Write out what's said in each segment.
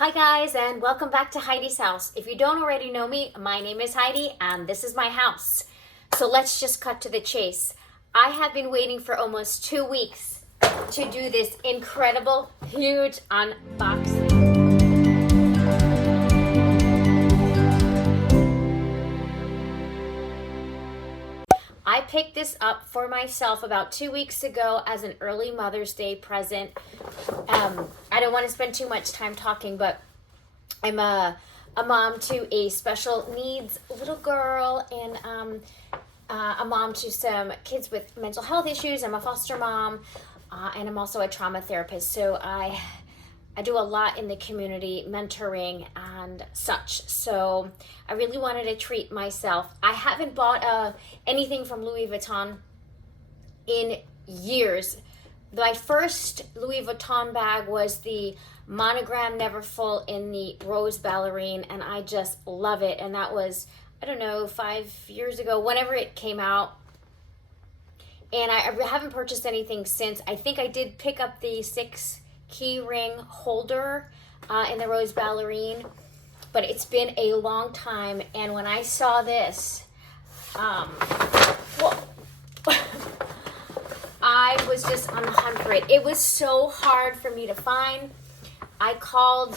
Hi guys, and welcome back to Heidi's house. If you don't already know me, my name is Heidi and this is my house. So let's just cut to the chase. I have been waiting for almost 2 weeks to do this incredible, huge unboxing. I picked this up for myself about 2 weeks ago as an early Mother's Day present. I don't want to spend too much time talking, but I'm a mom to a special needs little girl and a mom to some kids with mental health issues. I'm a foster mom and I'm also a trauma therapist. So I do a lot in the community, mentoring and such. So I really wanted to treat myself. I haven't bought anything from Louis Vuitton in years. My first Louis Vuitton bag was the monogram Never Full in the rose ballerine, and I just love it. And that was, I don't know, 5 years ago, whenever it came out. And I haven't purchased anything since. I think I did pick up the 6 key ring holder in the rose ballerine, but it's been a long time. And when I saw this, I was just on the hunt for it. It was so hard for me to find. I called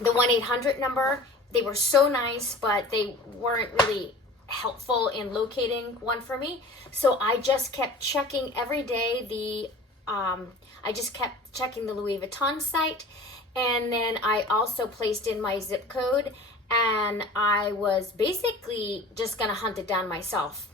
the 1-800 number. They were so nice, but they weren't really helpful in locating one for me. So I just kept checking every day. I just kept checking the Louis Vuitton site, and then I also placed in my zip code, and I was basically just gonna hunt it down myself.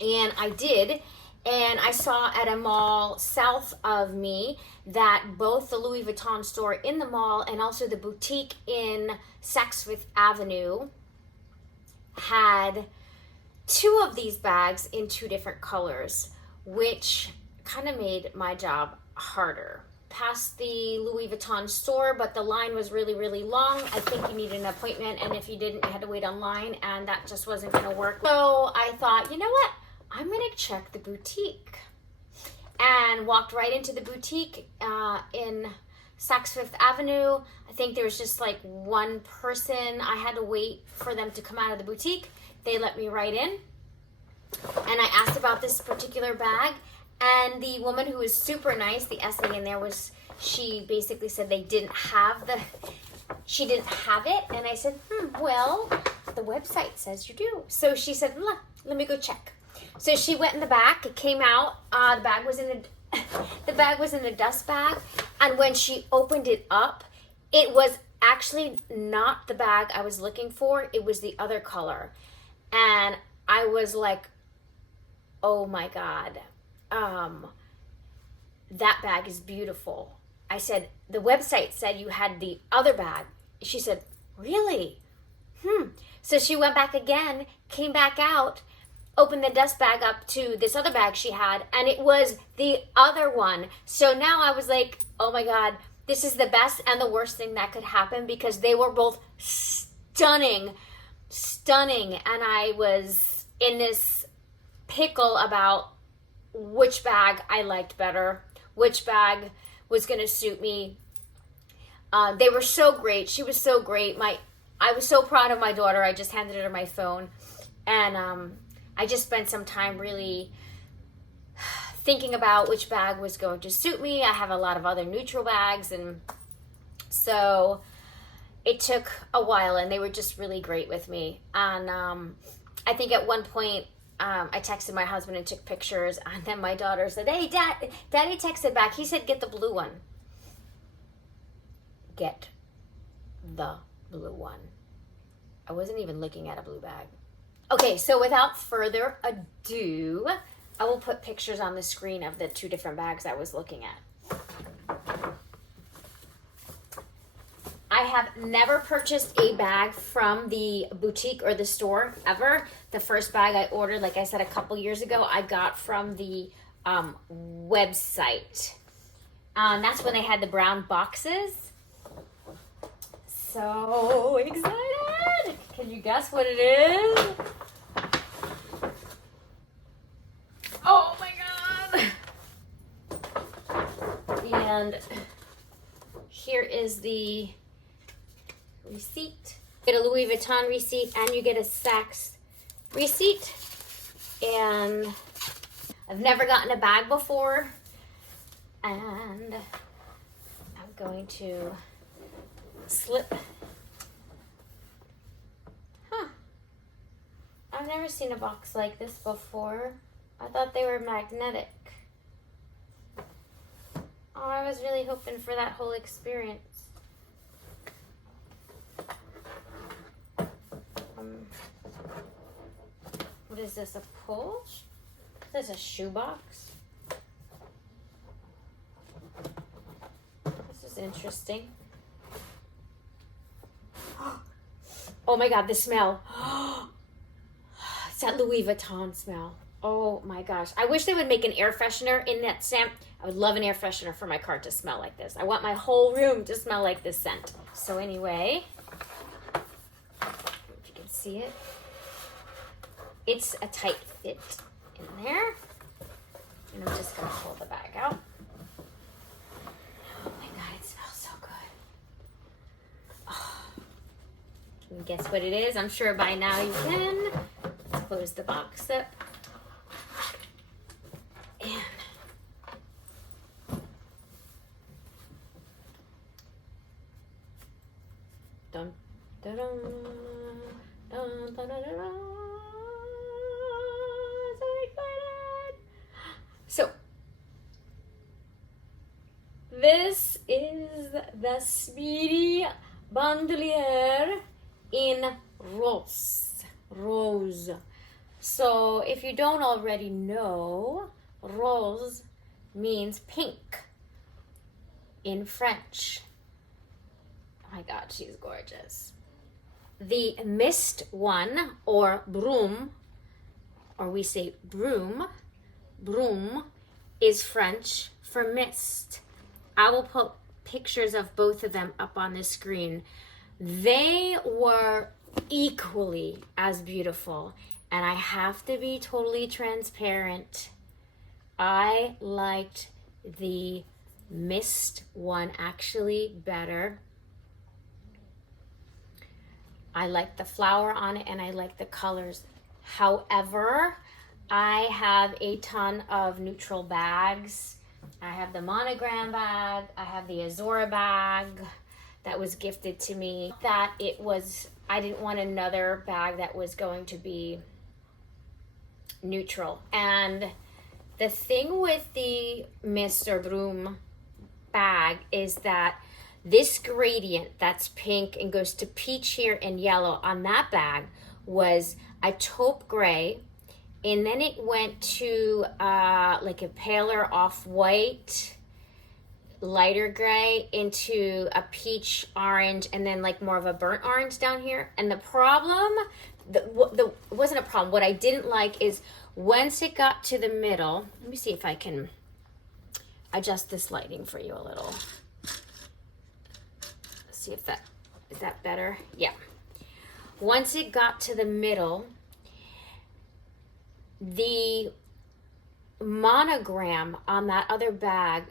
And I did. And I saw at a mall south of me that both the Louis Vuitton store in the mall and also the boutique in Saks Fifth Avenue had 2 of these bags in 2 different colors, which kind of made my job harder. Past the Louis Vuitton store, but the line was really, really long. I think you needed an appointment, and if you didn't, you had to wait online, and that just wasn't gonna work. So I thought, you know what? I'm gonna check the boutique, and walked right into the boutique in Saks Fifth Avenue. I think there was just like one person. I had to wait for them to come out of the boutique. They let me right in, and I asked about this particular bag, and the woman, who was super nice, the SA in there was, she basically said they didn't have she didn't have it, and I said, well, the website says you do. So she said, let me go check. So she went in the back. It came out. The bag was in a dust bag, and when she opened it up, it was actually not the bag I was looking for. It was the other color, and I was like, "Oh my God, that bag is beautiful." I said, "The website said you had the other bag." She said, "Really?" So she went back again, came back out, opened the dust bag up to this other bag she had, and it was the other one. So now I was like, oh my God, this is the best and the worst thing that could happen, because they were both stunning, and I was in this pickle about which bag I liked better, which bag was going to suit me. They were so great. She was so great. I was so proud of my daughter. I just handed her my phone, and I just spent some time really thinking about which bag was going to suit me. I have a lot of other neutral bags, and so it took a while, and they were just really great with me. And I think at one point I texted my husband and took pictures, and then my daughter said, "Hey, Daddy texted back. He said get the blue one." Get the blue one. I wasn't even looking at a blue bag. Okay, so without further ado, I will put pictures on the screen of the 2 different bags I was looking at. I have never purchased a bag from the boutique or the store ever. The first bag I ordered, like I said, a couple years ago, I got from the website. That's when they had the brown boxes. So excited! Can you guess what it is? Oh my God! And here is the receipt. Get a Louis Vuitton receipt and you get a Saks receipt. And I've never gotten a bag before. And I'm going to slip. Huh. I've never seen a box like this before. I thought they were magnetic. Oh, I was really hoping for that whole experience. What is this, a pull? Is this a shoebox? This is interesting. Oh my God, the smell. It's that Louis Vuitton smell. Oh my gosh. I wish they would make an air freshener in that scent. I would love an air freshener for my car to smell like this. I want my whole room to smell like this scent. So anyway, if you can see it, it's a tight fit in there. And I'm just gonna pull the bag out. Oh my God, it smells so good. Oh. Can you guess what it is? I'm sure by now you can. Let's close the box up. And dun dun dun dun dun dun dun. So excited! So this is the Speedy Bandolier in rose. So if you don't already know, rose means pink in French. Oh my God, she's gorgeous. The mist one, or broom, or we say broom, is French for mist. I will put pictures of both of them up on the screen. They were equally as beautiful, and I have to be totally transparent. I liked the mist one actually better. I like the flower on it and I like the colors. However, I have a ton of neutral bags. I have the monogram bag. I have the Azora bag that was gifted to me. I didn't want another bag that was going to be neutral. And the thing with the mist or broom bag is that this gradient that's pink and goes to peach here and yellow on that bag was a taupe gray, and then it went to like a paler off-white, lighter gray, into a peach orange, and then like more of a burnt orange down here. And the problem, it wasn't a problem. What I didn't like is once it got to the middle, let me see if I can adjust this lighting for you a little. See if is that better? Yeah. Once it got to the middle, the monogram on that other bag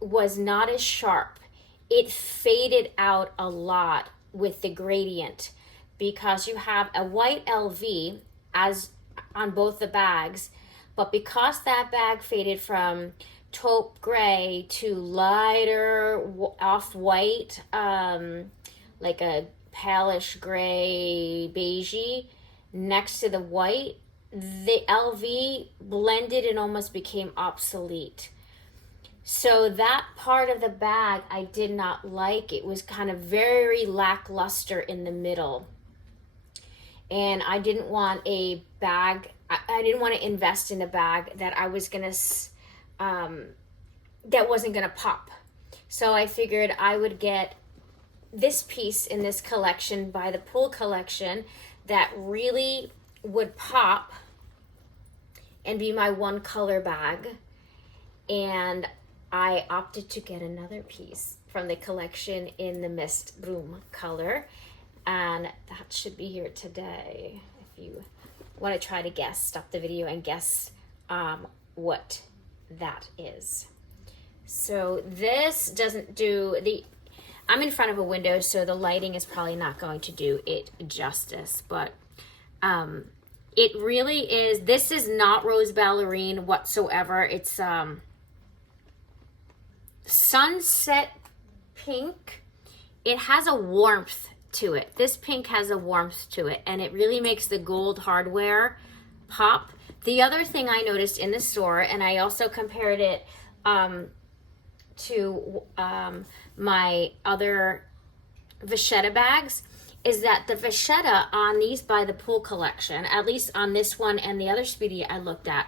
was not as sharp. It faded out a lot with the gradient because you have a white LV as on both the bags, but because that bag faded from taupe gray to lighter off-white, like a palish gray beigey next to the white, the LV blended and almost became obsolete. So that part of the bag I did not like. It was kind of very lackluster in the middle. And I didn't want a bag, I didn't want to invest in a bag that I was going to that wasn't gonna pop. So I figured I would get this piece in this collection by the Pool collection that really would pop and be my one color bag. And I opted to get another piece from the collection in the Mist Broom color, and that should be here today. If you want to try to guess, stop the video and guess what that is. So this doesn't do I'm in front of a window, so the lighting is probably not going to do it justice, but it really is. This is not rose ballerine whatsoever. It's sunset pink. It has a warmth to it. This pink has a warmth to it, and it really makes the gold hardware pop. The other thing I noticed in the store, and I also compared it to my other vachetta bags, is that the vachetta on these by the Pool collection, at least on this one and the other Speedy I looked at,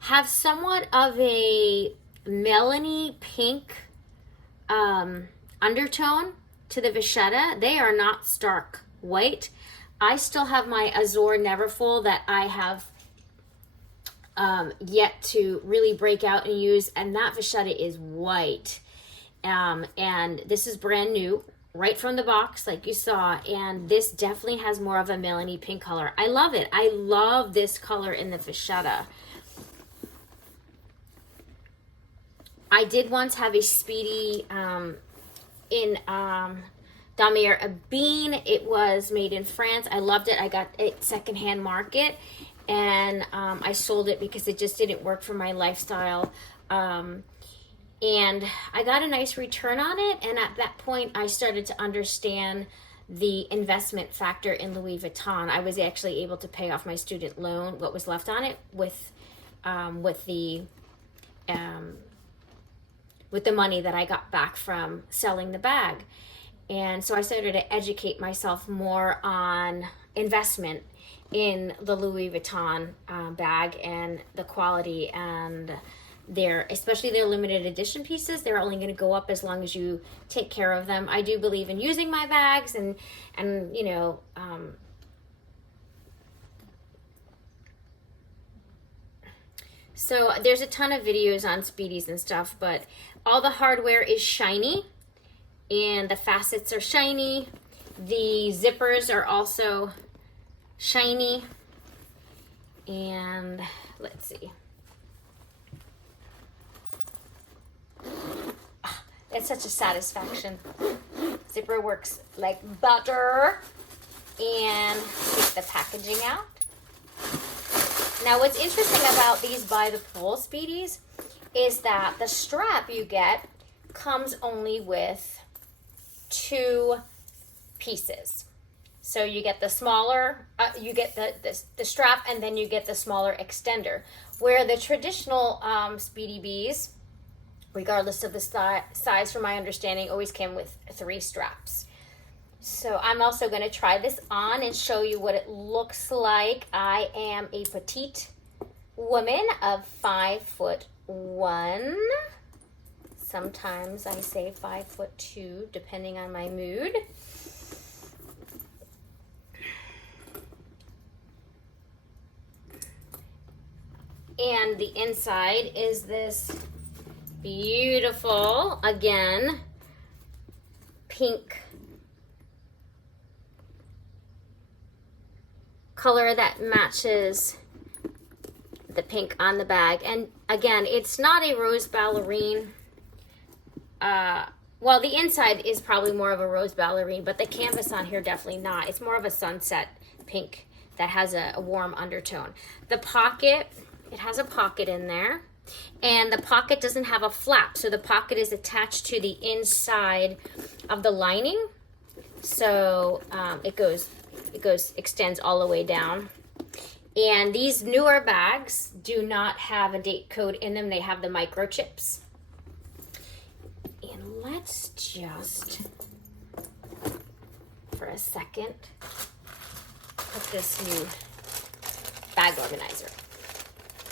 have somewhat of a melony pink undertone to the vachetta. They are not stark white. I still have my Azure Neverfull that I have yet to really break out and use, and that vachetta is white. And this is brand new, right from the box, like you saw, and this definitely has more of a melony pink color. I love it. I love this color in the vachetta. I did once have a Speedy in Damier Abine. It was made in France. I loved it. I got it secondhand market, and I sold it because it just didn't work for my lifestyle. And I got a nice return on it, and at that point I started to understand the investment factor in Louis Vuitton. I was actually able to pay off my student loan, what was left on it, with the money that I got back from selling the bag. And so I started to educate myself more on investment in the Louis Vuitton bag and the quality, and especially their limited edition pieces. They're only going to go up as long as you take care of them. I do believe in using my bags and you know, so there's a ton of videos on Speedies and stuff, but all the hardware is shiny and the facets are shiny. The zippers are also shiny, and let's see. It's such a satisfaction. Zipper works like butter. And take the packaging out. Now what's interesting about these by the Pool Speedies is that the strap you get comes only with 2 pieces. So you get the smaller, you get the strap, and then you get the smaller extender. Where the traditional Speedy Bees, regardless of the size, from my understanding, always came with 3 straps. So I'm also going to try this on and show you what it looks like. I am a petite woman of 5'1". Sometimes I say 5'2", depending on my mood. And the inside is this beautiful, again, pink color that matches the pink on the bag. And again, it's not a rose ballerine. Well, the inside is probably more of a rose ballerine, but the canvas on here definitely not. It's more of a sunset pink that has a warm undertone. The pocket, it has a pocket in there, and the pocket doesn't have a flap, so the pocket is attached to the inside of the lining. So it extends all the way down. And these newer bags do not have a date code in them. They have the microchips. And let's just, for a second, put this new bag organizer.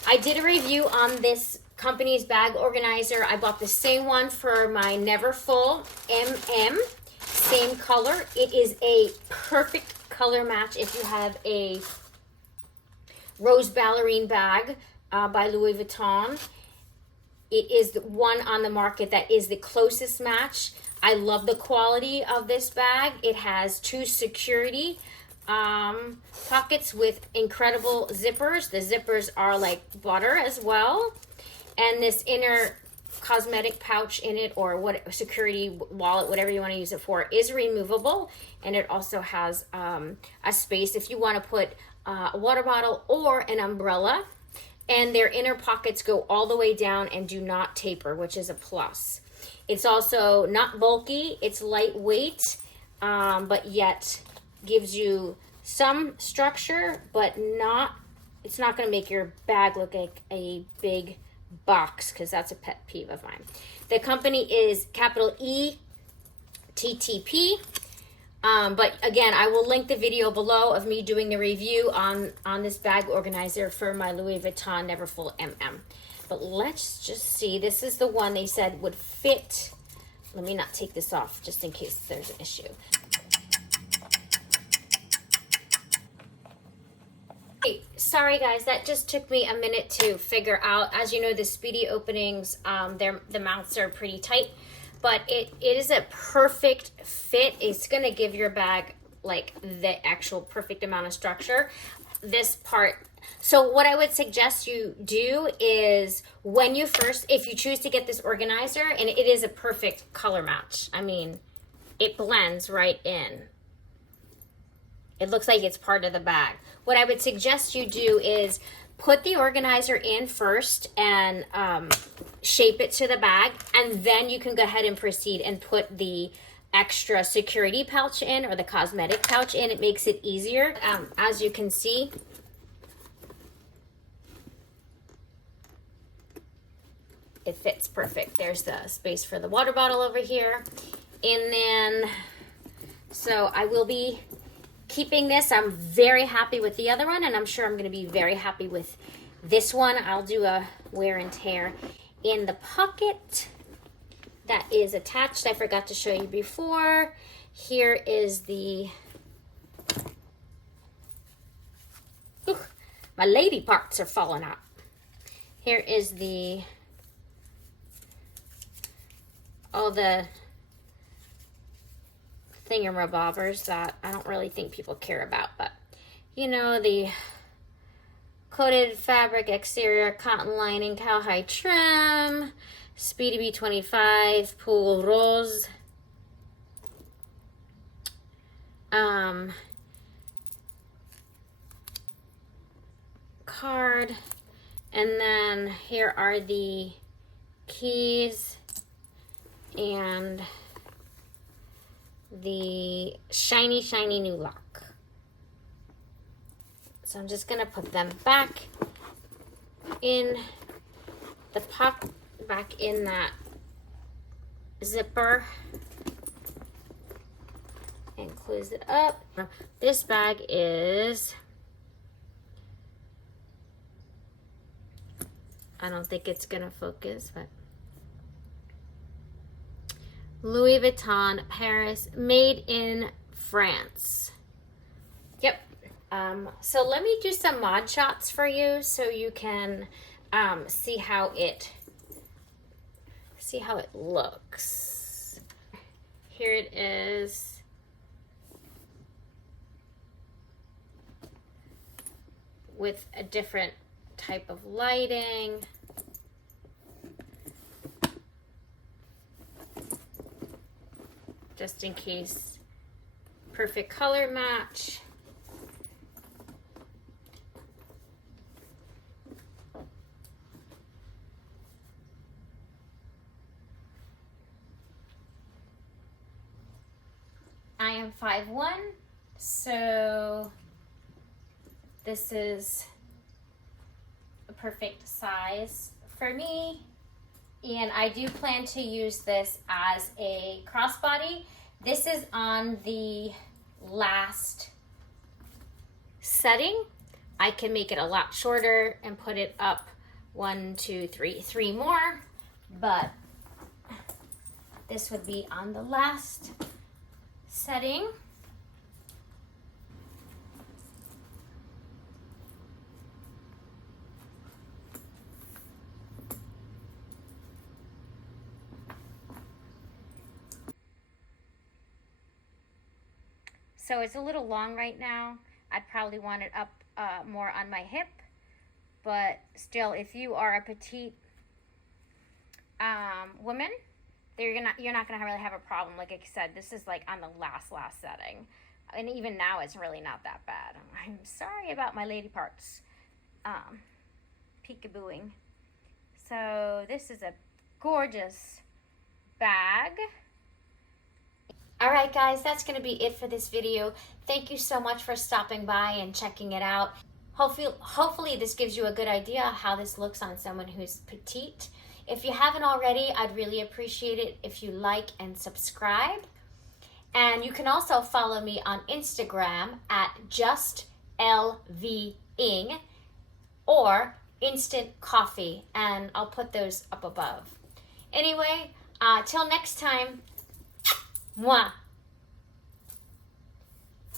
I did a review on this company's bag organizer. I bought the same one for my Neverfull MM. Same color. It is a perfect color match if you have a rose ballerine bag by Louis Vuitton. It is the one on the market that is the closest match. I love the quality of this bag. It has 2 security pockets with incredible zippers. The zippers are like butter as well. And this inner cosmetic pouch in it, or what security wallet, whatever you want to use it for, is removable, and it also has a space if you want to put a water bottle or an umbrella. And their inner pockets go all the way down and do not taper, which is a plus. It's also not bulky, it's lightweight, but yet gives you some structure, but it's not going to make your bag look like a big box, because that's a pet peeve of mine. The company is capital ETTP. But again, I will link the video below of me doing the review on this bag organizer for my Louis Vuitton Neverfull MM. But let's just see. This is the one they said would fit. Let me not take this off just in case there's an issue. Hey, sorry guys, that just took me a minute to figure out. As you know, the Speedy openings, the mouths are pretty tight. But it is a perfect fit. It's gonna give your bag like the actual perfect amount of structure. This part, so what I would suggest you do is when you first, if you choose to get this organizer, and it is a perfect color match. I mean, it blends right in. It looks like it's part of the bag. What I would suggest you do is put the organizer in first and shape it to the bag, and then you can go ahead and proceed and put the extra security pouch in, or the cosmetic pouch in. It makes it easier. As you can see, it fits perfect. There's the space for the water bottle over here. And then, so I will be keeping this. I'm very happy with the other one, and I'm sure I'm going to be very happy with this one. I'll do a wear and tear. In the pocket that is attached, I forgot to show you before, here is the, my lady parts are falling out. Here is the, all the thingamabobbers that I don't really think people care about, but you know, the coated fabric exterior, cotton lining, cowhide trim, Speedy B25, Pool Rose, card, and then here are the keys and the shiny new lock. So I'm just gonna put them back in the pocket, back in that zipper, and close it up. This bag is, I don't think it's gonna focus, but Louis Vuitton, Paris, made in France. Yep. So let me do some mod shots for you so you can see how it looks. Here it is. With a different type of lighting. Just in case. Perfect color match. I am 5'1", so this is a perfect size for me. And I do plan to use this as a crossbody. This is on the last setting. I can make it a lot shorter and put it up 1, 2, 3, 3 more, but this would be on the last setting. So it's a little long right now. I'd probably want it up more on my hip, but still, if you are a petite women, you're not gonna really have a problem. Like I said, this is like on the last setting, and even now it's really not that bad. I'm sorry about my lady parts, peekabooing. So this is a gorgeous bag. All right, guys, that's gonna be it for this video. Thank you so much for stopping by and checking it out. Hopefully this gives you a good idea how this looks on someone who's petite. If you haven't already, I'd really appreciate it if you like and subscribe. And you can also follow me on Instagram at justlving or Instant Coffee, and I'll put those up above. Anyway, till next time, mwah.